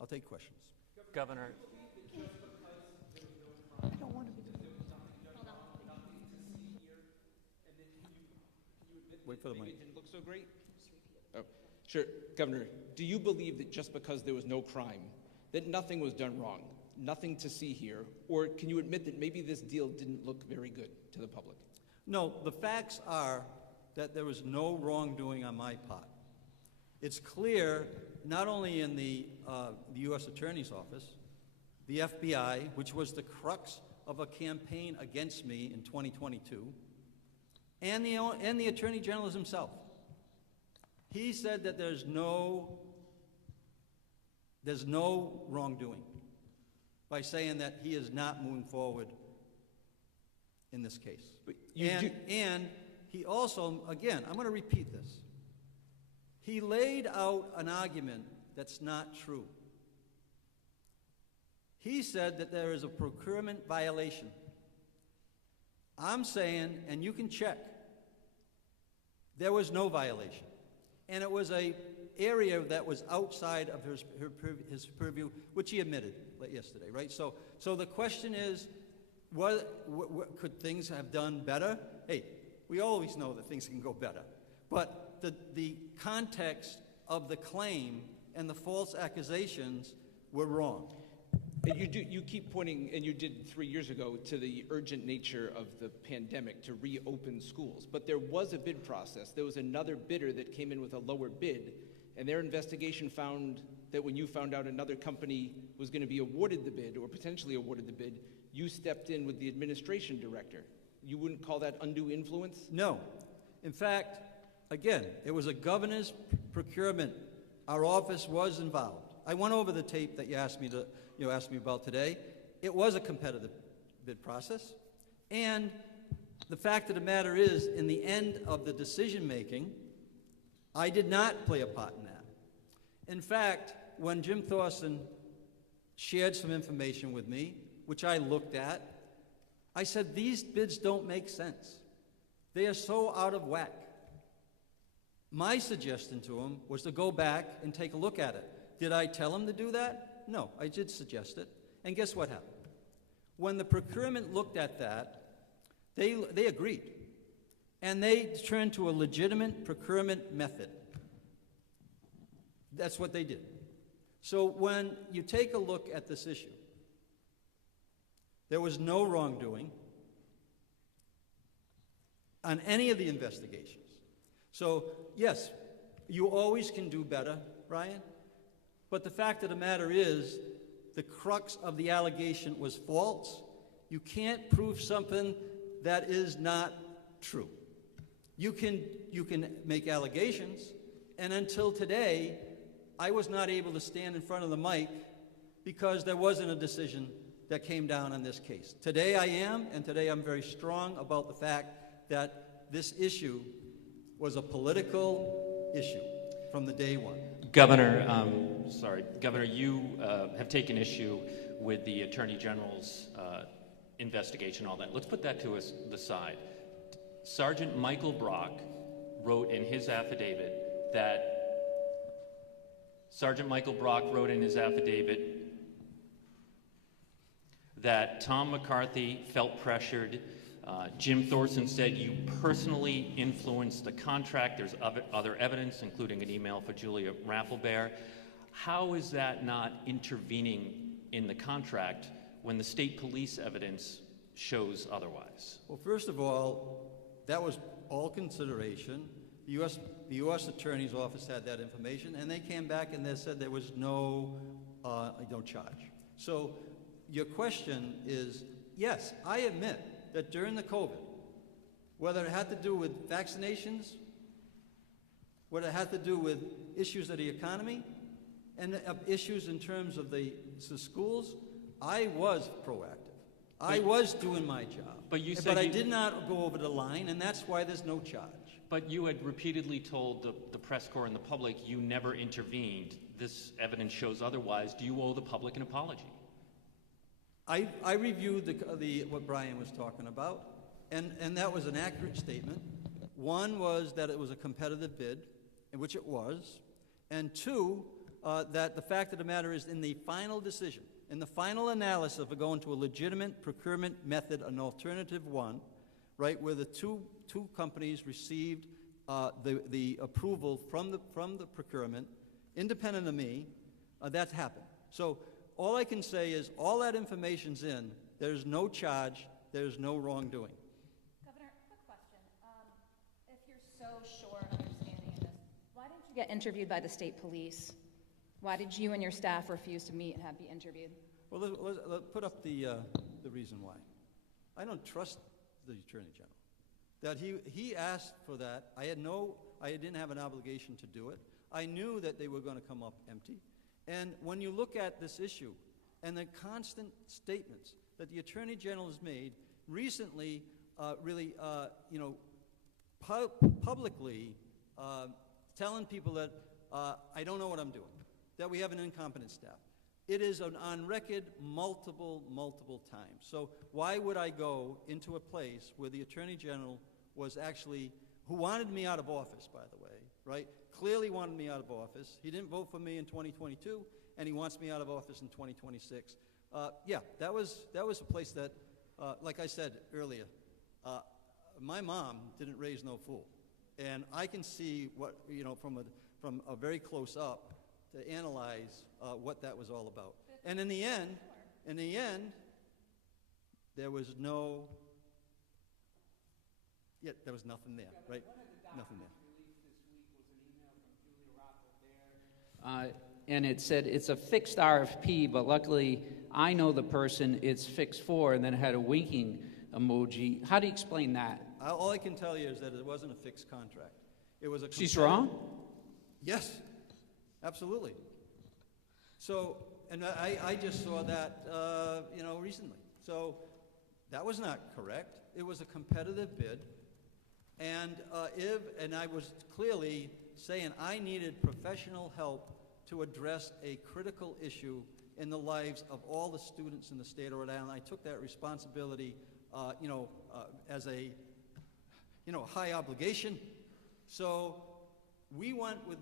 I'll take questions. Governor. I don't want to be. Wait for the mic. It didn't look so great? Oh, sure. Governor, do you believe that just because there was no crime, that nothing was done wrong, nothing to see here, or can you admit that maybe this deal didn't look very good to the public? No, the facts are that there was no wrongdoing on my part. It's clear, not only in the U.S. Attorney's Office, the FBI, which was the crux of a campaign against me in 2022, and the Attorney General himself. He said that there's no wrongdoing by saying that he is not moving forward in this case. But and he also, again, I'm going to repeat this. He laid out an argument that's not true. He said that there is a procurement violation. I'm saying, and you can check, there was no violation. And it was an area that was outside of his purview, which he admitted yesterday, right? So the question is, what could things have done better? Hey, we always know that things can go better. But the context of the claim and the false accusations were wrong. And you keep pointing, and you did 3 years ago, to the urgent nature of the pandemic to reopen schools. But there was a bid process. There was another bidder that came in with a lower bid, and their investigation found that when you found out another company was going to be awarded the bid, or potentially awarded the bid, you stepped in with the administration director. You wouldn't call that undue influence? No. In fact, again, it was a governor's procurement. Our office was involved. I went over the tape that you asked me about today. It was a competitive bid process. And the fact of the matter is, in the end of the decision-making, I did not play a part in that. In fact, when Jim Thorson shared some information with me, which I looked at, I said, these bids don't make sense. They are so out of whack. My suggestion to him was to go back and take a look at it. Did I tell him to do that? No, I did suggest it. And guess what happened? When the procurement looked at that, they agreed. And they turned to a legitimate procurement method. That's what they did. So when you take a look at this issue, there was no wrongdoing on any of the investigations. So, yes, you always can do better, Brian, but the fact of the matter is the crux of the allegation was false. You can't prove something that is not true. You can make allegations, and until today, I was not able to stand in front of the mic because there wasn't a decision that came down on this case. Today I am, and today I'm very strong about the fact that this issue was a political issue from the day one. Governor, you have taken issue with the Attorney General's investigation, all that. Let's put that to the side. Sergeant Michael Brock wrote in his affidavit that Tom McCarthy felt pressured. Jim Thorson said you personally influenced the contract. There's other evidence, including an email for Julia Rafflebear. How is that not intervening in the contract when the state police evidence shows otherwise? Well, first of all, that was all consideration. The U.S. Attorney's Office had that information, and they came back and they said there was no charge. So your question is, yes, I admit that during the COVID, whether it had to do with vaccinations, whether it had to do with issues of the economy, and issues in terms of the schools, I was proactive. I was doing my job. But I did not go over the line, and that's why there's no charge. But you had repeatedly told the press corps and the public you never intervened. This evidence shows otherwise. Do you owe the public an apology? I reviewed what Brian was talking about, and that was an accurate statement. One was that it was a competitive bid, which it was, and two that the fact of the matter is, in the final decision, in the final analysis of going to a legitimate procurement method, an alternative one, right, where the two companies received the approval from the procurement, independent of me, that's happened. So all I can say is all that information's in. There's no charge. There's no wrongdoing. Governor, quick question. If you're so sure of understanding of this, why didn't you get interviewed by the state police? Why did you and your staff refuse to meet and be interviewed? Well, let's put up the reason why. I don't trust the Attorney General. That he asked for that. I didn't have an obligation to do it. I knew that they were going to come up empty. And when you look at this issue and the constant statements that the Attorney General has made recently, publicly telling people that I don't know what I'm doing, that we have an incompetent staff. It is on record multiple times. So why would I go into a place where the Attorney General was actually, who wanted me out of office, by the way, right? Clearly wanted me out of office. He didn't vote for me in 2022, and he wants me out of office in 2026. Yeah, that was a place that, like I said earlier, my mom didn't raise no fool. And I can see what, from a very close up to analyze what that was all about. And in the end, there was there was nothing there, right? Nothing there. And it said it's a fixed RFP, but luckily I know the person it's fixed for, and then it had a winking emoji. How do you explain that? All I can tell you is that it wasn't a fixed contract. It was a. She's wrong? Yes, absolutely. So, and I just saw that, recently. So that was not correct. It was a competitive bid, and I was clearly saying I needed professional help to address a critical issue in the lives of all the students in the state of Rhode Island. I took that responsibility, as a, high obligation. So we went with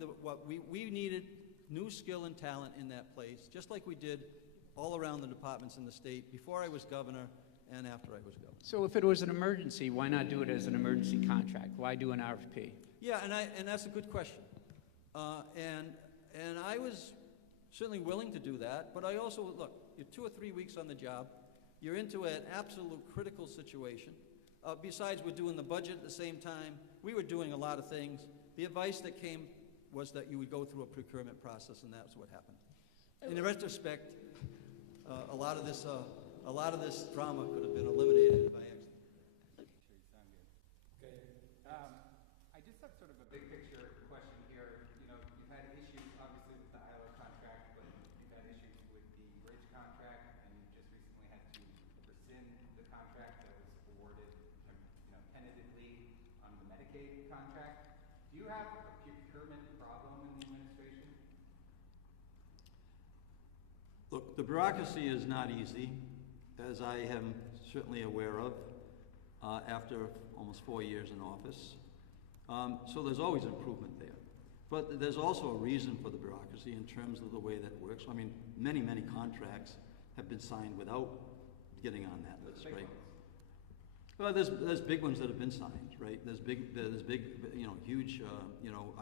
we needed new skill and talent in that place, just like we did all around the departments in the state before I was governor and after I was governor. So if it was an emergency, why not do it as an emergency contract? Why do an RFP? Yeah, and that's a good question. And I was certainly willing to do that, but I also, look, you're 2 or 3 weeks on the job, you're into an absolute critical situation. Besides, we're doing the budget at the same time. We were doing a lot of things. The advice that came was that you would go through a procurement process, and that's what happened. In retrospect, a lot of this drama could have been eliminated by accident. Okay. I just have sort of a big picture question here. You've had issues, obviously, with the ILO contract, but you've had issues with the bridge contract, and you just recently had to rescind the contract that was awarded, tentatively on the Medicaid contract. Do you have a procurement problem in the administration? Look, the bureaucracy is not easy, as I am certainly aware of, after almost 4 years in office. So there's always improvement there. But there's also a reason for the bureaucracy in terms of the way that it works. I mean, many contracts have been signed without getting on that list, right? Well, there's big ones that have been signed, right? There's big, huge,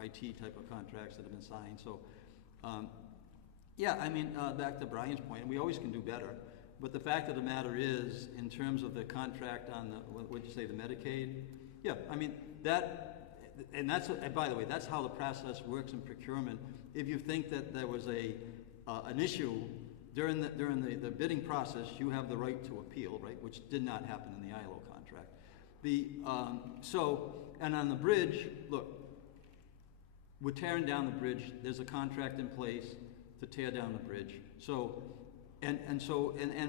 IT type of contracts that have been signed. So, back to Brian's point, we always can do better. But the fact of the matter is, in terms of the contract on the, what'd you say, the Medicaid? Yeah, I mean, and by the way, that's how the process works in procurement. If you think that there was an issue during the bidding process, you have the right to appeal, right? Which did not happen in the ILO contract. And on the bridge, look, we're tearing down the bridge. There's a contract in place to tear down the bridge. So, and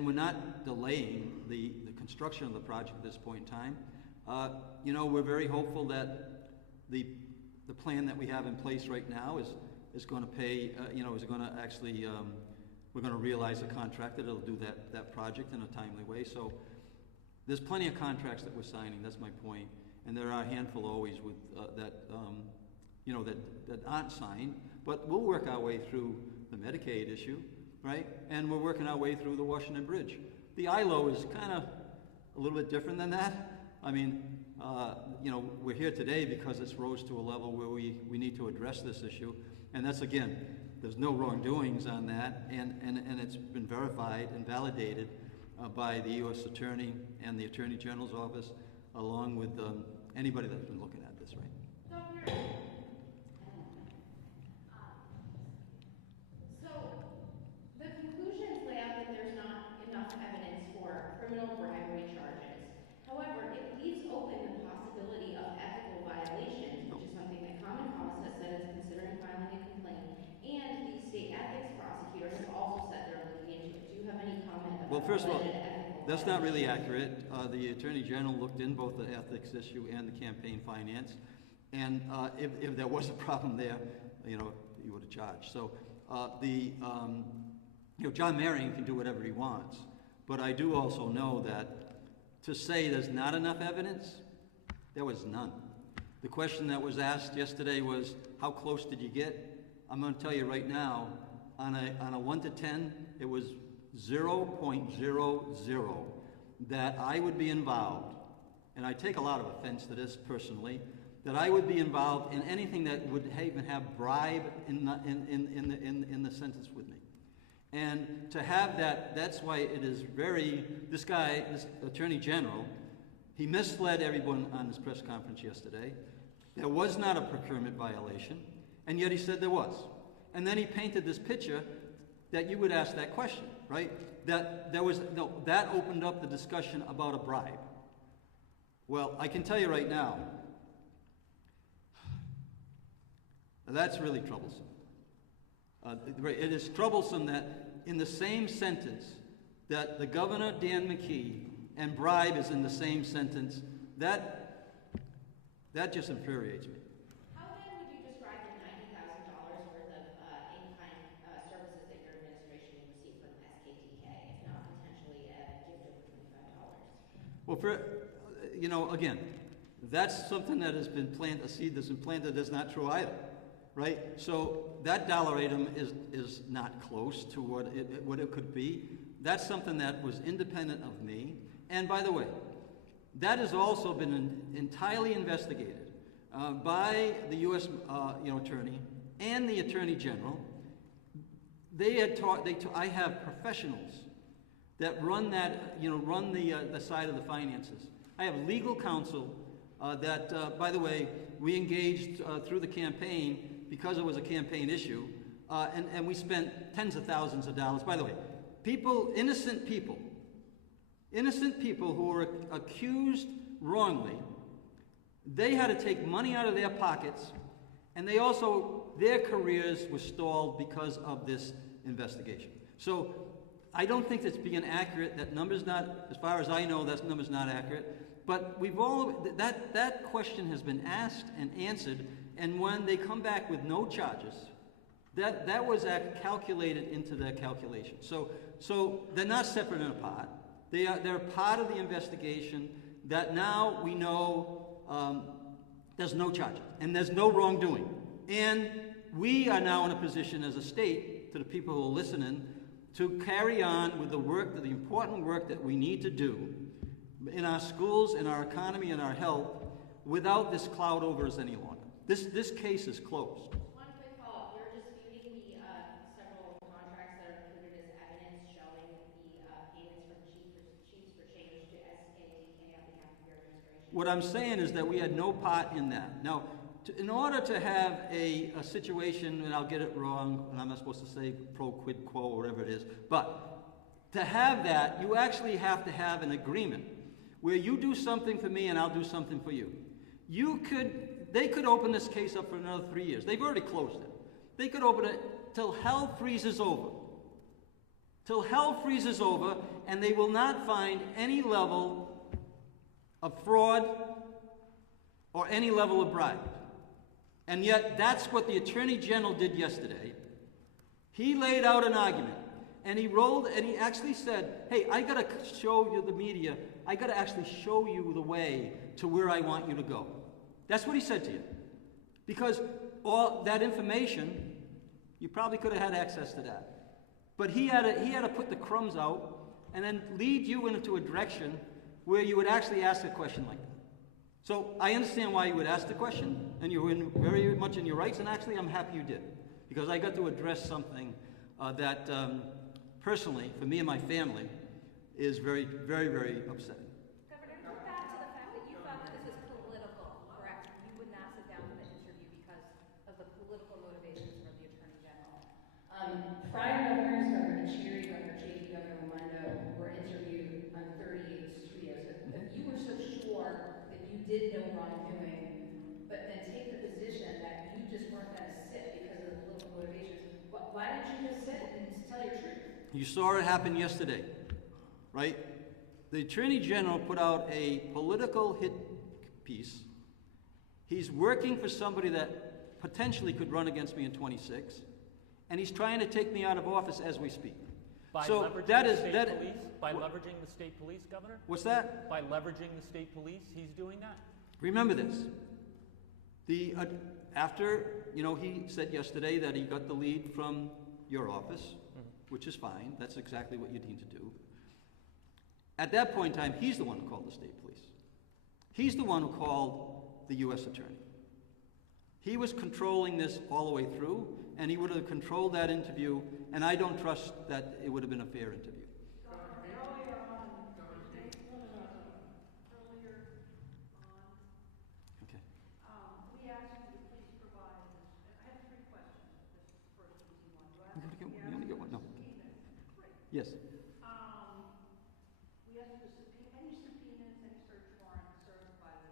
we're not delaying the construction of the project at this point in time. We're very hopeful that the plan that we have in place right now is going to pay. Is going to actually. We're going to realize a contract that will do that project in a timely way. So there's plenty of contracts that we're signing. That's my point. And there are a handful always with that aren't signed. But we'll work our way through the Medicaid issue, right? And we're working our way through the Washington Bridge. The ILO is kind of a little bit different than that. I mean, you know, we're here today because it's rose to a level where we need to address this issue. And that's, again, there's no wrongdoings on that, and it's been verified and validated by the U.S. Attorney and the Attorney General's office, along with anybody that's been looking at this, right? So the conclusions lay out that there's not enough evidence for criminal bribery charges. However, it leaves open the possibility of ethical violations, which is something that Common Cause has said it's considering filing a complaint, and the state ethics prosecutor has also said they're looking into it. Do you have any comment about Well, first of all, alleged ethical that's not really violations? accurate. The Attorney General looked in both the ethics issue and the campaign finance, and if there was a problem there, you know, he would have charged. So you know, John Marion can do whatever he wants, but I do also know that to say there's not enough evidence, there was none. The question that was asked yesterday was, how close did you get? I'm going to tell you right now, on a 1 to 10, it was 0.00 that I would be involved, and I take a lot of offense to this personally, that I would be involved in anything that would even have bribe in the sentence with me. And to have that, that's why it is this guy, this Attorney General, he misled everyone on his press conference yesterday. There was not a procurement violation, and yet he said there was. And then he painted this picture that you would ask that question, right? That there was, no, that opened up the discussion about a bribe. Well, I can tell you right now, that's really troublesome. It is troublesome that in the same sentence that the Governor, Dan McKee, and bribe is in the same sentence, that just infuriates me. How then would you describe the $90,000 worth of in-kind services that your administration received from SKTK, if not potentially a gift of $25? Well, you know, again, that's something that has been planted, a seed that's been planted that's not true either, right? So that dollar item is not close to what it could be. That's something that was independent of me. And by the way, that has also been entirely investigated by the U.S. Attorney and the Attorney General. I have professionals that run that, run the side of the finances. I have legal counsel that, by the way, we engaged through the campaign because it was a campaign issue, and we spent tens of thousands of dollars. By the way, innocent people who were accused wrongly, they had to take money out of their pockets, and their careers were stalled because of this investigation. So I don't think that's being accurate. That number's not, as far as I know, that number's not accurate. But that question has been asked and answered, and when they come back with no charges, that was calculated into their calculation. So they're not separate and apart. They're part of the investigation that now we know there's no charges and there's no wrongdoing. And we are now in a position as a state, to the people who are listening, to carry on with the important work that we need to do in our schools, in our economy, in our health, without this cloud over us any longer. This case is closed. One quick follow-up. You're disputing the several contracts that are included as evidence showing the payments from Chiefs for Change to SKTK on behalf of your administration. What I'm saying is that we had no part in that. Now, in order to have a situation, and I'll get it wrong, and I'm not supposed to say pro quid quo or whatever it is, but to have that, you actually have to have an agreement where you do something for me and I'll do something for you. They could open this case up for another 3 years. They've already closed it. They could open it till hell freezes over. Till hell freezes over, and they will not find any level of fraud or any level of bribe. And yet, that's what the Attorney General did yesterday. He laid out an argument, and he actually said, hey, I got to show you the media, I got to actually show you the way to where I want you to go. That's what he said to you. Because all that information, You probably could have had access to that. But he had to put the crumbs out and then lead you into a direction where you would actually ask a question like that. So I understand why you would ask the question, and you're very much in your rights, and actually I'm happy you did, because I got to address something that personally, for me and my family, is very, very, very upsetting. Governor, go back to the fact that you thought that this was political, correct? You would not sit down for the interview because of the political motivations for the Attorney General. Prior governors, Governor Cheery, Governor Chafee, Governor Raimondo, were interviewed on 38 studios. If you were so sure that you did no wrongdoing, but then take the position that you just weren't going to sit because of the political motivations, why didn't you just sit and tell your truth? You saw it happen yesterday, right? The Attorney General put out a political hit piece. He's working for somebody that potentially could run against me in 26, and he's trying to take me out of office as we speak. By So leveraging that the is state that. police? By leveraging the state police, Governor? What's that? By leveraging the state police, he's doing that? Remember this. After he said yesterday that he got the lead from your office, which is fine. That's exactly what you need to do. At that point in time, he's the one who called the state police. He's the one who called the U.S. attorney. He was controlling this all the way through, and he would have controlled that interview, and I don't trust that it would have been a fair interview. Okay. We asked you to please provide this. I have three questions. This is the first easy one. You only get one. No. Yes. We asked you to subpoena any subpoenas, any search warrants served by the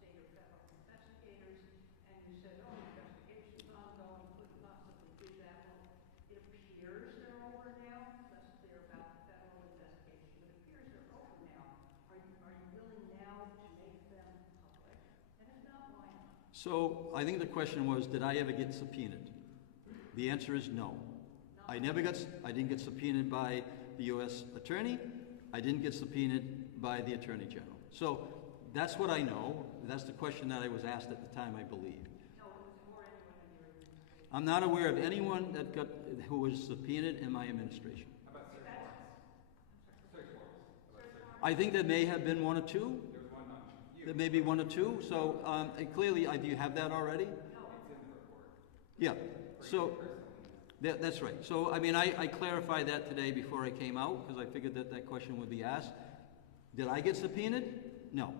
state or federal investigators, and you said, oh, the investigation's ongoing, couldn't possibly do that. Well, it appears they're over now. Less clear about the federal investigation, but it appears they're over now. Are you willing now to make them public? And if not, why not? So I think the question was, did I ever get subpoenaed? The answer is no. I didn't get subpoenaed by the U.S. attorney. I didn't get subpoenaed by the Attorney General. So that's what I know. That's the question that I was asked at the time, I believe. No, it was more anyone in your administration. I'm not aware of anyone who was subpoenaed in my administration. How about search warrants? Search warrants. I think there may have been one or two. There was one on you. There may be one or two. So clearly, do you have that already? It's in the report. Yeah. So that's right. So I clarified that today before I came out because I figured that question would be asked. Did I get subpoenaed? No.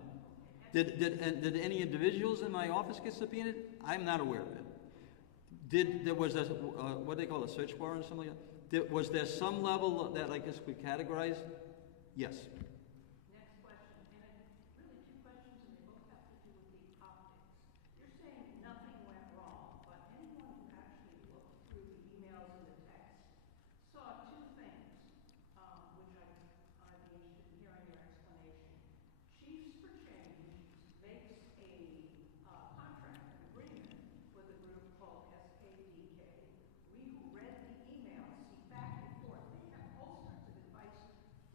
Did any individuals in my office get subpoenaed? I'm not aware of it. Was there what do they call a search warrant or something like that? Was there some level that I guess we categorized? Yes. Next question, and really two questions, and they both have to do with the optics. You're saying nothing went wrong, but anyone who actually looked through the emails and the texts saw two things, which I'd be interested in hearing your explanation. Chiefs for Change makes a contract, an agreement with a group called SKDK. We who read the emails see back and forth. They have all sorts of advice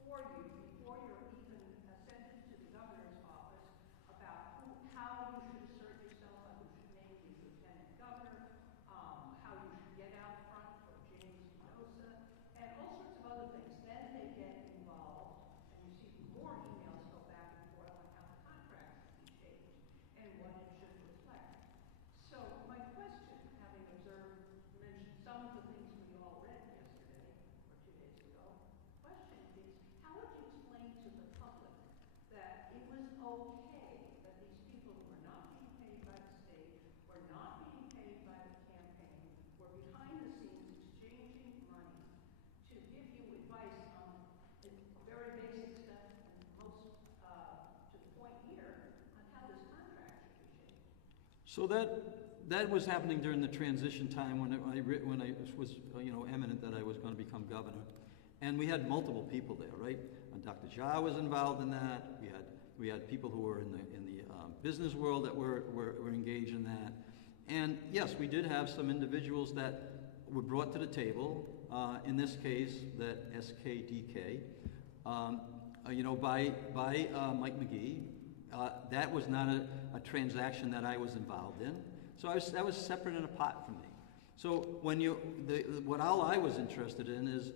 for you before you're even sent it to the governor's office about how you should assert yourself, how you should name you lieutenant governor, how you should get out front for James Mendoza, and all sorts of other things. Then they get involved, and you see more emails go back and forth on how the contract should be changed and what it should reflect. So my question, having mentioned some of the things we all read yesterday or 2 days ago, question is, how would you explain to the public that it was okay that these people who were not being paid by the state, were not being paid by the campaign, were behind the scenes exchanging money to give you advice on a very basic stuff and most to the point here on how this contract should be changed? So that was happening during the transition time when I was eminent that I was going to become governor, and we had multiple people there, right? And Dr. Jha was involved in that. We had people who were in the business world that were engaged in that, and yes, we did have some individuals that were brought to the table. In this case, that SKDK, by Mike McKee. That was not a transaction that I was involved in. So that was separate and apart from me. So what all I was interested in is,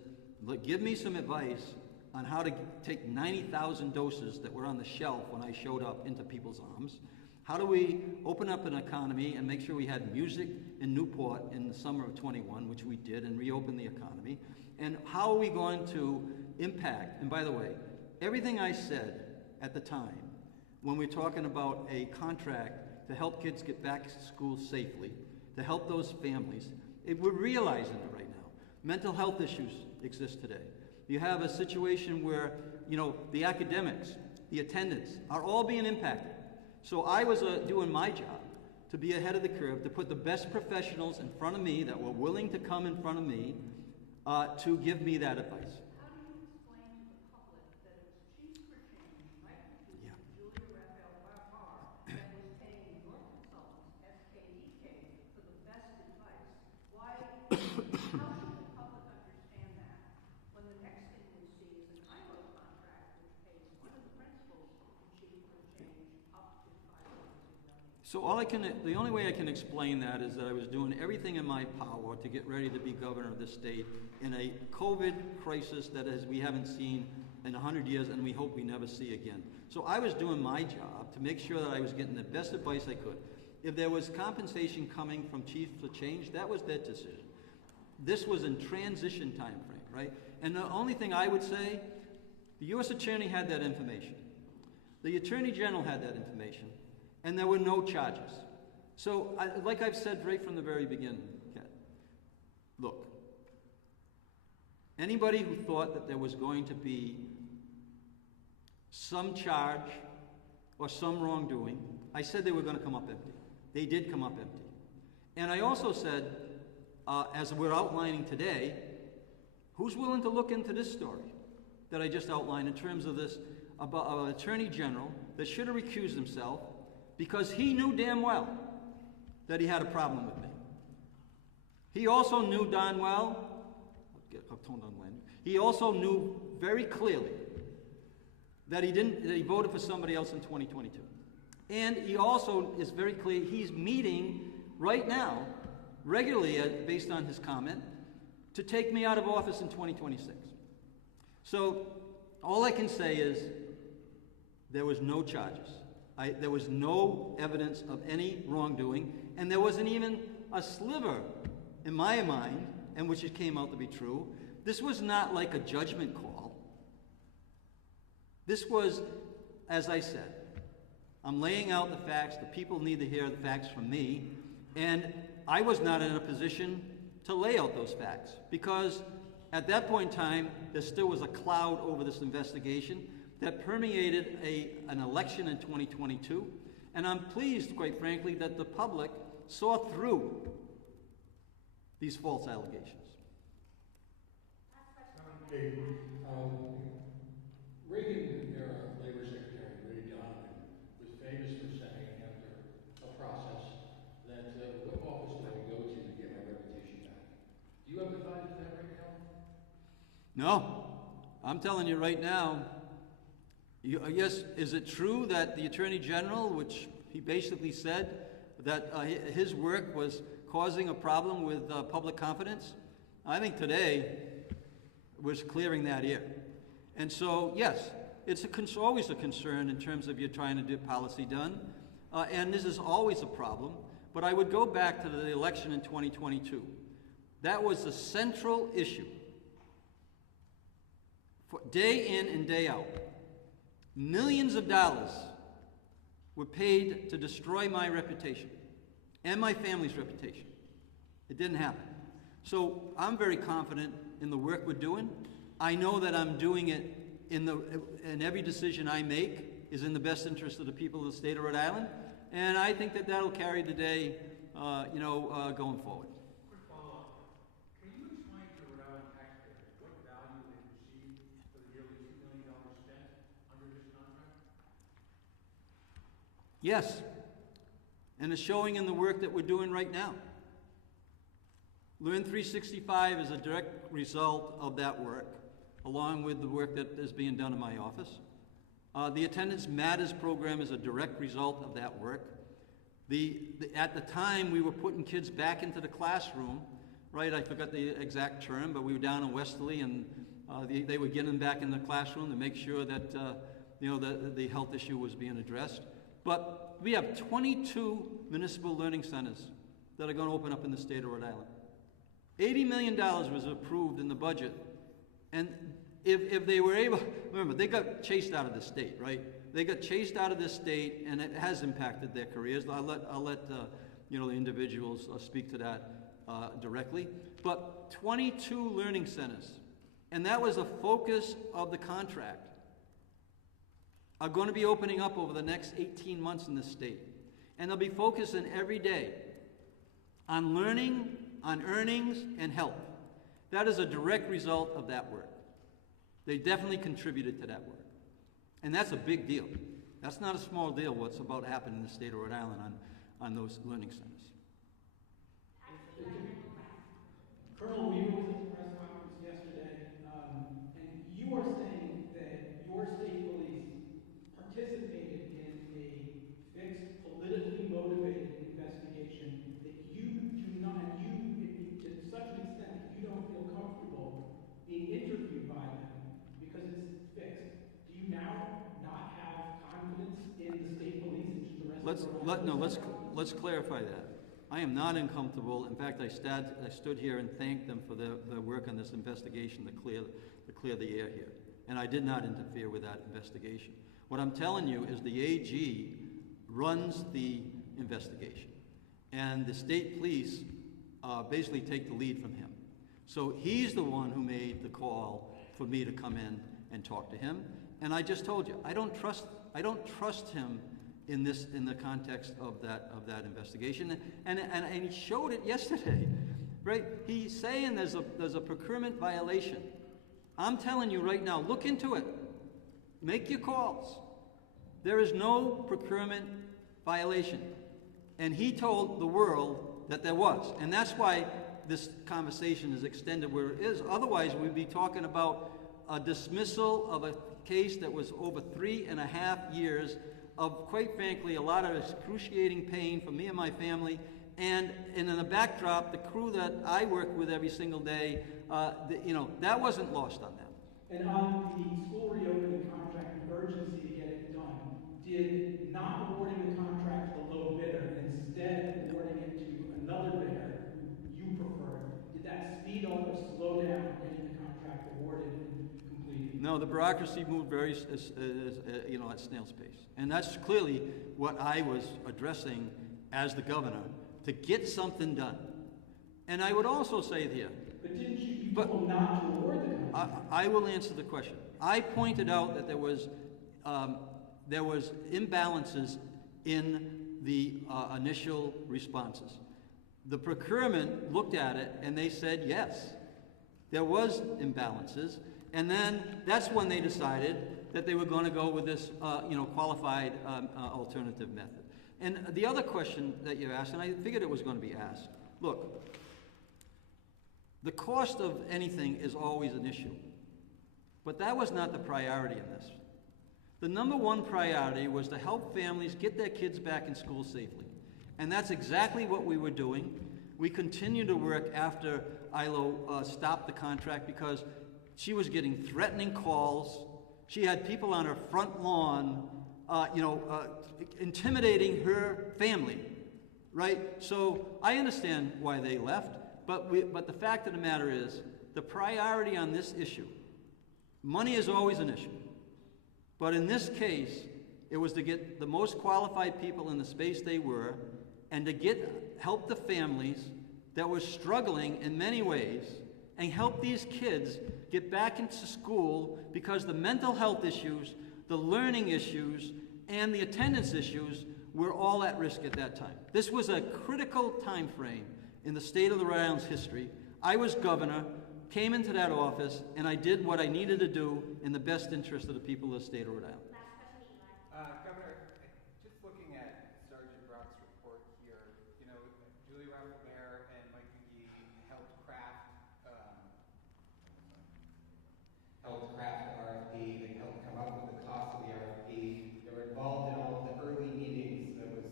give me some advice on how to take 90,000 doses that were on the shelf when I showed up into people's arms. How do we open up an economy and make sure we had music in Newport in the summer of 21, which we did, and reopen the economy? And how are we going to impact? And by the way, everything I said at the time, when we're talking about a contract to help kids get back to school safely, to help those families, we're realizing it right now. Mental health issues exist today. You have a situation where, the academics, the attendance are all being impacted. So I was doing my job to be ahead of the curve, to put the best professionals in front of me that were willing to come in front of me to give me that advice. How do you explain to the public that it was Chief for Change, right, Julia Raphael that was paying your consultants, SKEK, for the best advice? How should the public understand that when the next thing we see is an ILO contract which pays one of the principals in Chief for Change up to $5 million? So the only way I can explain that is that I was doing everything in my power to get ready to be governor of this state in a COVID crisis that we haven't seen in 100 years, and we hope we never see again. So I was doing my job to make sure that I was getting the best advice I could. If there was compensation coming from Chiefs for Change, that was their decision. This was in transition time frame, right? And the only thing I would say, the U.S. Attorney had that information. The Attorney General had that information. And there were no charges. So, like I've said right from the very beginning, Kat, look, anybody who thought that there was going to be some charge or some wrongdoing, I said they were going to come up empty. They did come up empty. And I also said, as we're outlining today, who's willing to look into this story that I just outlined in terms of this, about an Attorney General that should have recused himself because he knew damn well that he had a problem with me. He also knew darn well, he also knew very clearly that he voted for somebody else in 2022. And he also is very clear, he's meeting right now, regularly, based on his comment, to take me out of office in 2026. So all I can say is there was no charges. There was no evidence of any wrongdoing, and there wasn't even a sliver in my mind, and which it came out to be true. This was not like a judgment call. This was, as I said, I'm laying out the facts. The people need to hear the facts from me, and I was not in a position to lay out those facts because at that point in time, there still was a cloud over this investigation that permeated an election in 2022, and I'm pleased, quite frankly, that the public saw through these false allegations. Reagan-era Labor Secretary Ray Donovan was famous for saying after a process that what office do I go to get my reputation back? Do you empathize with that right now? No. I'm telling you right now, yes, is it true that the Attorney General, which he basically said that his work was causing a problem with public confidence? I think today was clearing that air. And so, yes, it's always a concern in terms of you're trying to get policy done, and this is always a problem. But I would go back to the election in 2022. That was the central issue. For day in and day out. Millions of dollars were paid to destroy my reputation and my family's reputation. It didn't happen. So I'm very confident in the work we're doing. I know that I'm doing it in every decision I make is in the best interest of the people of the state of Rhode Island, and I think that that'll carry the day, going forward. Quick follow-up. Can you explain to Rhode Island taxpayers what value they received for the nearly $2 million spent under this contract? Yes, and it's showing in the work that we're doing right now. Learn 365 is a direct result of that work, along with the work that is being done in my office. The Attendance Matters program is a direct result of that work. At the time, we were putting kids back into the classroom, right? I forgot the exact term, but we were down in Westerly, and they were getting them back in the classroom to make sure that the health issue was being addressed. But we have 22 municipal learning centers that are going to open up in the state of Rhode Island. $80 million was approved in the budget, and if they were able, remember, they got chased out of the state, right? They got chased out of this state, and it has impacted their careers. I'll let the individuals speak to that directly. But 22 learning centers, and that was a focus of the contract, are going to be opening up over the next 18 months in this state. And they'll be focusing every day on learning, on earnings, and health. That is a direct result of that work. They definitely contributed to that work. And that's a big deal. That's not a small deal what's about happening in the state of Rhode Island on those learning centers. Colonel Weaver was at the press conference yesterday, and you are saying that your state police participated in a fixed, politically motivated investigation that you do not, to such an extent that you don't feel comfortable being interviewed by them because it's fixed. Do you now not have confidence in the state police and just the rest of the Let's clarify that. I am not uncomfortable. In fact, I stood here and thanked them for their work on this investigation to clear the air here. And I did not interfere with that investigation. What I'm telling you is the AG runs the investigation, and the state police basically take the lead from him. So he's the one who made the call for me to come in and talk to him. And I just told you, I don't trust him in the context of that investigation. And he showed it yesterday, right? He's saying there's a procurement violation. I'm telling you right now, look into it. Make your calls. There is no procurement violation. And he told the world that there was. And that's why this conversation is extended where it is. Otherwise, we'd be talking about a dismissal of a case that was over 3.5 years of, quite frankly, a lot of excruciating pain for me and my family. And in the backdrop, the crew that I work with every single day, that wasn't lost on them. And on the school reopening contract, the urgency to get it done, did not awarding the contract to the low bidder and instead awarding it to another bidder who you preferred, did that speed up or slow down getting the contract awarded and completed? No, the bureaucracy moved very, at snail's pace. And that's clearly what I was addressing as the governor, to get something done. And I would also say here, but didn't you told not to award the contract? I will answer the question. I pointed out that there was imbalances in the initial responses. The procurement looked at it and they said yes, there was imbalances, and then that's when they decided that they were going to go with this qualified alternative method. And the other question that you asked, and I figured it was going to be asked, look, the cost of anything is always an issue, but that was not the priority in this. The number one priority was to help families get their kids back in school safely. And that's exactly what we were doing. We continued to work after ILO stopped the contract because she was getting threatening calls. She had people on her front lawn, intimidating her family, right? So I understand why they left, but the fact of the matter is, the priority on this issue, money is always an issue. But in this case, it was to get the most qualified people in the space they were, and to help the families that were struggling in many ways, and help these kids get back into school, because the mental health issues, the learning issues, and the attendance issues were all at risk at that time. This was a critical time frame in the state of the Rhode Island's history. I was governor, came into that office, and I did what I needed to do in the best interest of the people of the state of Rhode Island. Governor, just looking at Sergeant Brock's report here, Julie Rafflebear and McKee helped craft the RFP. They helped come up with the cost of the RFP. They were involved in all of the early meetings that was,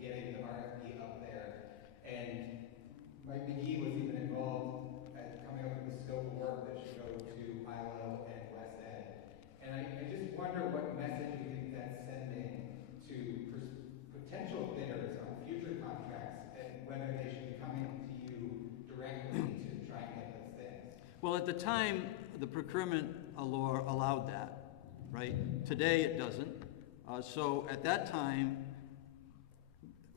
getting the at the time, the procurement law allowed that, right? Today, it doesn't. So at that time,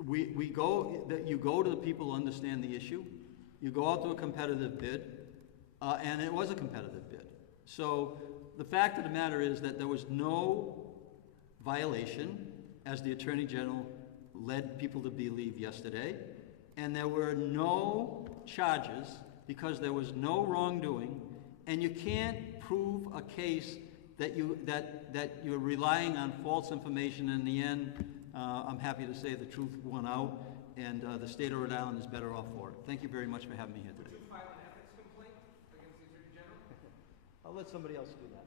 you go to the people who understand the issue, you go out to a competitive bid, and it was a competitive bid. So the fact of the matter is that there was no violation, as the Attorney General led people to believe yesterday, and there were no charges because there was no wrongdoing, and you can't prove a case that you're relying on false information. In the end, I'm happy to say the truth won out, and the state of Rhode Island is better off for it. Thank you very much for having me here today. Would you file an ethics complaint against the Attorney General? I'll let somebody else do that.